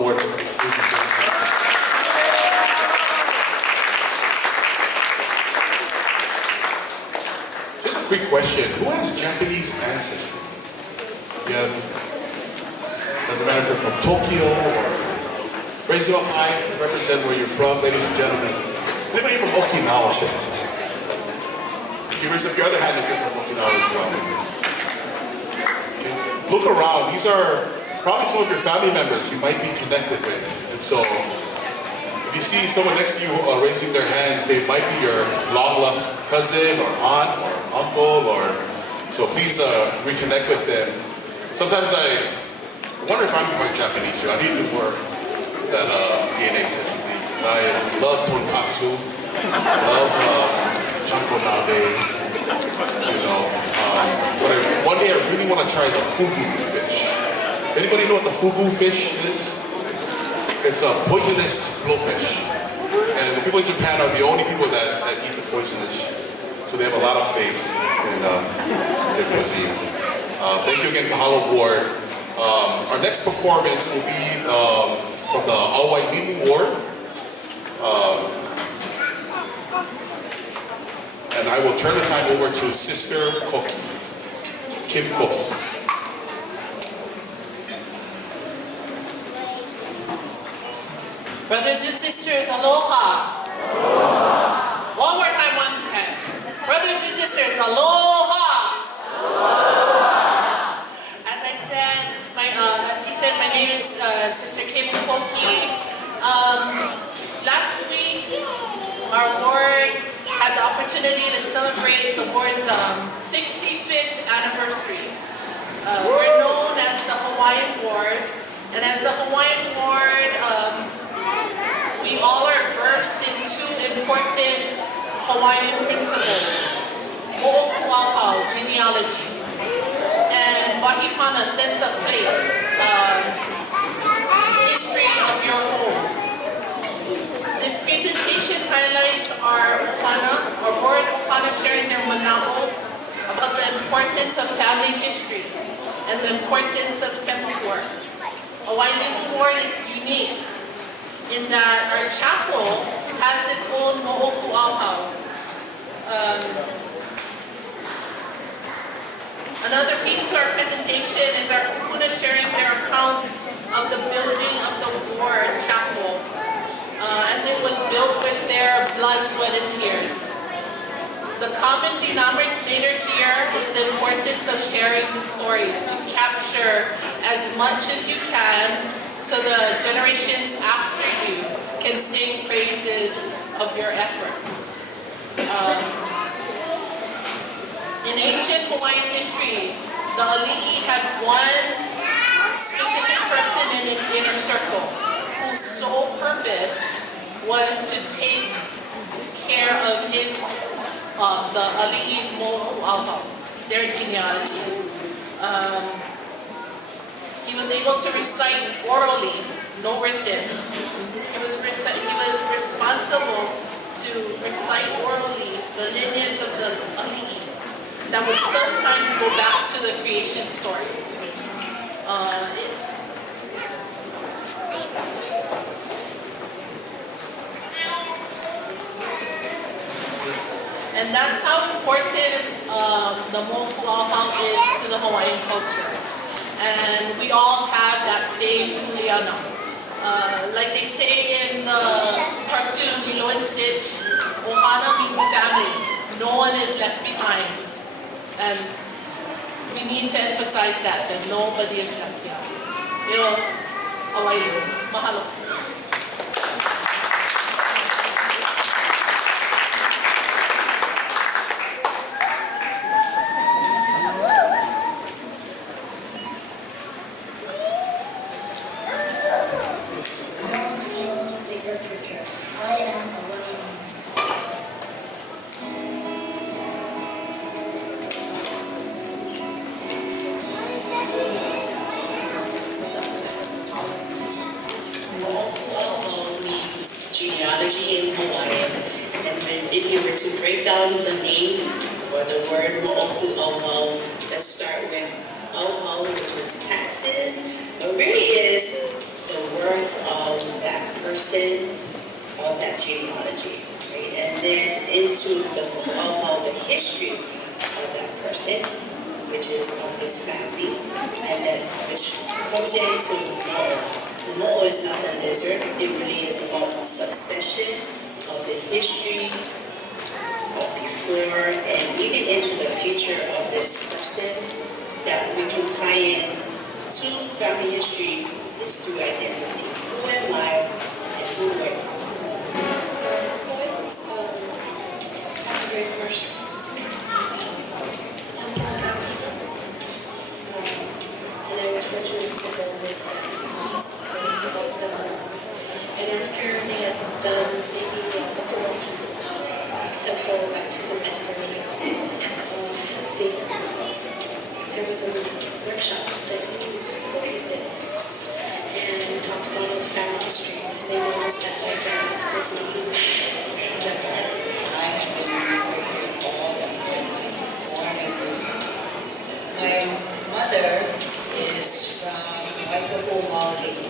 Award. Just a quick question. Who has Japanese ancestry? You have, doesn't matter if you're from Tokyo or raise you up high, represent where you're from, ladies and gentlemen. Anybody from Okinawa? You raise up your other hand if you're from Okinawa as well. Okay. Look around. These are probably some of your family members you might be connected with. And so, if you see someone next to you raising their hands, they might be your long-lost cousin or aunt or uncle, or so please reconnect with them. Sometimes I wonder if I'm quite Japanese too. I need to do more that DNA testing because I love tonkatsu, love chanko nabe, you know. But one day I really want to try the fugu fish. Anybody know what the fugu fish is? It's a poisonous blowfish. And the people in Japan are the only people that eat the poisonous. So they have a lot of faith in their cuisine. Thank you again, Mahalo Ward. Our next performance will be from the Auwaiolimu Ward. And I will turn the time over to Sister Koki, Kim Koki. Brothers and sisters, aloha. Aloha. One more time, one time. Brothers and sisters, aloha. Aloha. As I said, as he said, my name is Sister Kim Koki. Last week, our Lord had the opportunity to celebrate the Lord's 65th anniversary. We're known as the Hawaiian Ward, and as the Hawaiian Ward, we all are versed in two important Hawaiian principles: Ho'oku'aukau, genealogy, and Wahipana, sense of place, history of your home. This presentation highlights our Ohana, or Ward Ohana, sharing their mana'o about the importance of family history and the importance of temple work. Auwaiolimu Ward is unique in that our chapel has its own mo'oku'aukau. Another piece to our presentation is our kupuna sharing their accounts of the building of the Ward Chapel, as it was built with their blood, sweat, and tears. The common denominator here is the importance of sharing the stories, to capture as much as you can so the generations after you can sing praises of your efforts. In ancient Hawaiian history, the ali'i had one specific person in his inner circle whose sole purpose was to take care of his the ali'i's mo'oku'aukau, their genealogy. He was able to recite orally, no written. He was responsible to recite orally the lineage of the ali'i that would sometimes go back to the creation story. And that's how important the mo'oku'aukau is to the Hawaiian culture. And we all have that same kuleana. Like they say in the cartoon Lilo and Stitch, Ohana means family. No one is left behind. And we need to emphasize that nobody is left behind. Yo, Auwaiolimu. Mahalo. Genealogy in Hawaiian, and then if you were to break down the name or the word mo'oku'aukau, let's start with au'au, which is taxes, but really is the worth person of that genealogy, right? And then into the history of that person, which is of his family, and then which comes into Mo'o. Mo'o is not a lizard, it really is about the succession of the history of before and even into the future of this person that we can tie in to family history is through identity. Who am I and who do I come from? So boys, very first. And I was graduating to go with East to help them out. And after they had done maybe a couple of temple baptism ceremonies, there was a workshop that boys did. And we talked about family history. They noticed that my dad was not that bad. I have been married all of them, born and raised. My mother is from Auwaiolimu.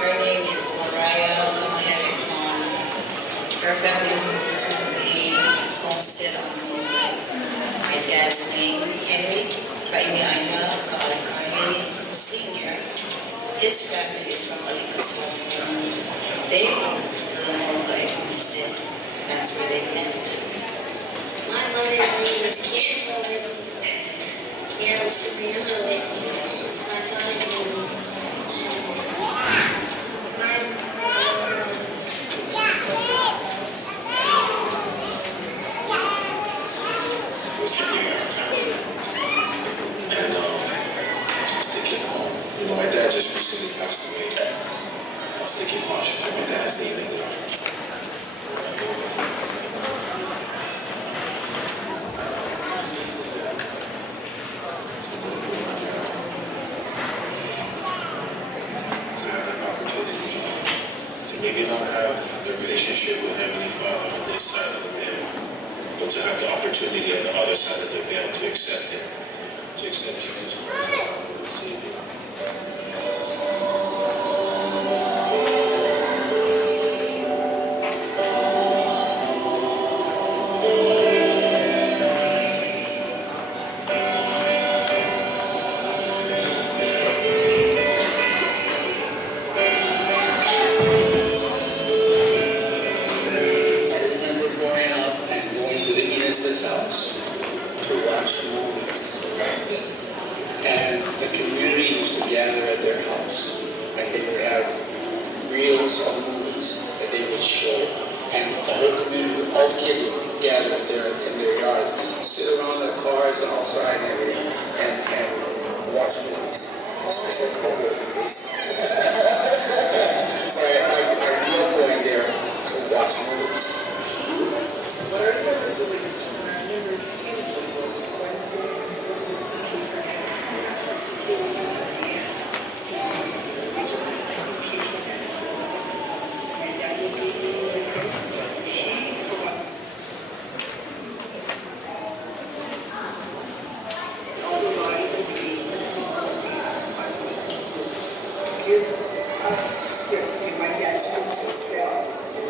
Her name is Auwaiolimu. Her family moved to the homestead on Hawaii. My dad's name, Henry Kainiaina Ka'alakai Sr. His family is from Alikasau. They moved to the Hawaii homestead. That's where they met. My mother's name is Kiara Sabrina. My father's name And I was thinking, my dad just recently passed away. I was thinking, I should put my dad's name in there. Maybe not have the relationship with Heavenly Father on this side of the veil, but to have the opportunity on the other side of the veil to accept it, to accept Jesus Christ as our Lord and Savior. House to watch movies, and the community used to gather at their house, and they would have reels of movies that they would show, and the whole community, all the kids would gather there in their yard, sit around their cars outside and everything, and watch movies, especially Korean movies. So I grew up going there to watch movies. What I remember doing was going to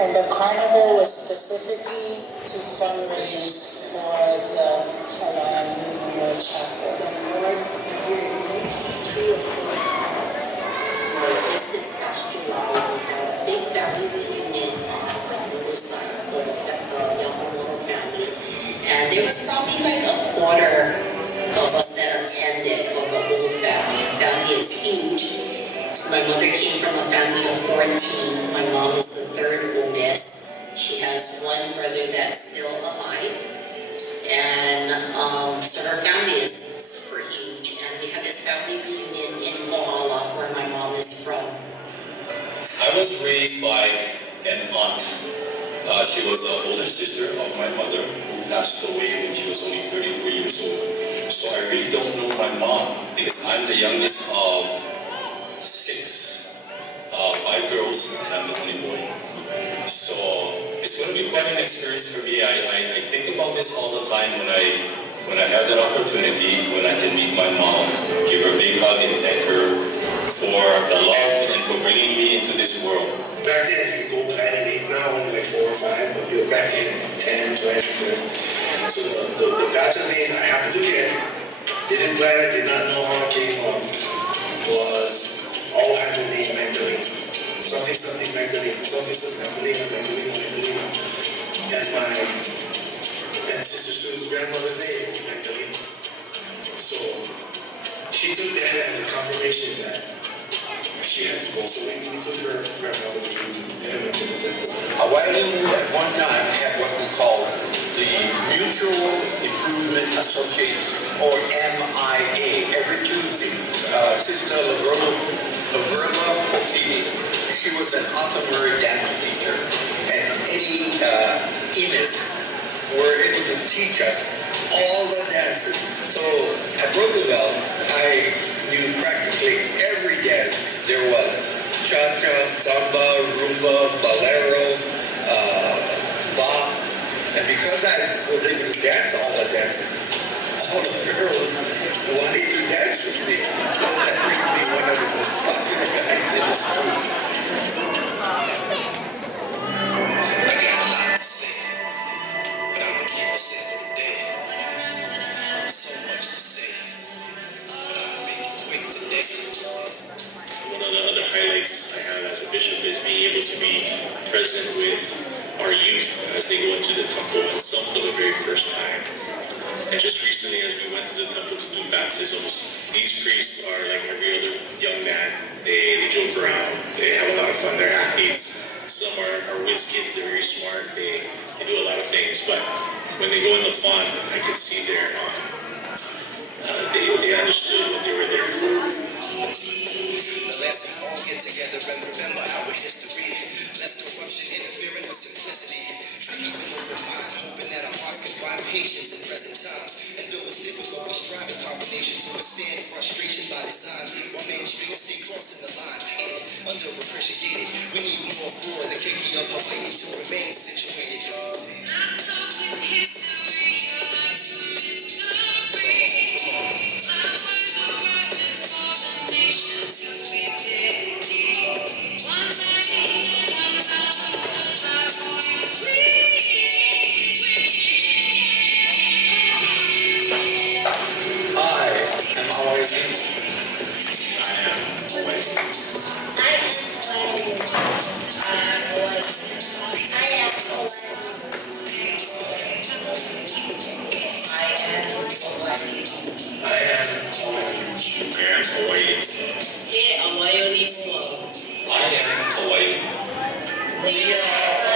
And the carnival was specifically to fundraise for the Auwaiolimu chapel. This is past July, big family reunion on both sides of the Yamamoto family. And there was probably like a quarter of us that attended of the whole family. The family is huge. My mother came from a family of 14. My mom is the third oldest. She has one brother that's still alive. And so her family is super huge. And we have this family reunion in Ohana, where my mom is from. I was raised by an aunt. She was an older sister of my mother who passed away when she was only 34 years old. So I really don't know my mom because I'm the youngest of 6, 5 girls, and I'm the only boy. So it's going to be quite an experience for me. I think about this all the time when I have that opportunity, when I can meet my mom, give her a big hug and thank her for the love and for bringing me into this world. back then you go planning 8, now only like 4 or 5, but you know, back then 10, 20. So the batch of names I happened to get, didn't plan it, did not know how it came up, was all had the name Magdalene. Something Magdalene, something Magdalene. And my sister Sue's grandmother's name was Magdalene. So she took that as a confirmation that she had to go. So we took her grandmother to Auwaiolimu at one time had what we call the Mutual Improvement Association, or MIA, every Tuesday. Sister Laverla Okini, she was an honorary dance teacher, and Eddie Enos were able to teach us all the dances. So at Roosevelt, I knew practically every dance there was. Cha-cha, samba, rumba, bolero, bop. And because I was able to dance all the dances, all the girls wanted to dance with me. So that made me one of the most popular guys in the school. I got a lot to say, but I'm gonna keep it simple today. So much to say, but I'm gonna make it quick today. One of the other highlights I have as a bishop is being able to be present with our youth as they go into the temple, and some for the very first time. And just recently, as we went to the temple to do baptisms, these priests are like every other young man. They joke around, they have a lot of fun, they're athletes. Some are whiz kids, they're very smart, they do a lot of things. But when they go in the fun, I could see they understood what they were there for. Let's all get together and remember our history. Less corruption, interfering with simplicity. Keeping open mind, hoping that our hearts can find patience in present times. And though it's difficult, we strive in combination to withstand frustration by design. While mainstream stay crossing the line, underappreciated. We need more for the kiki of Hawaii to remain situated. I am Auwaiolimu. We are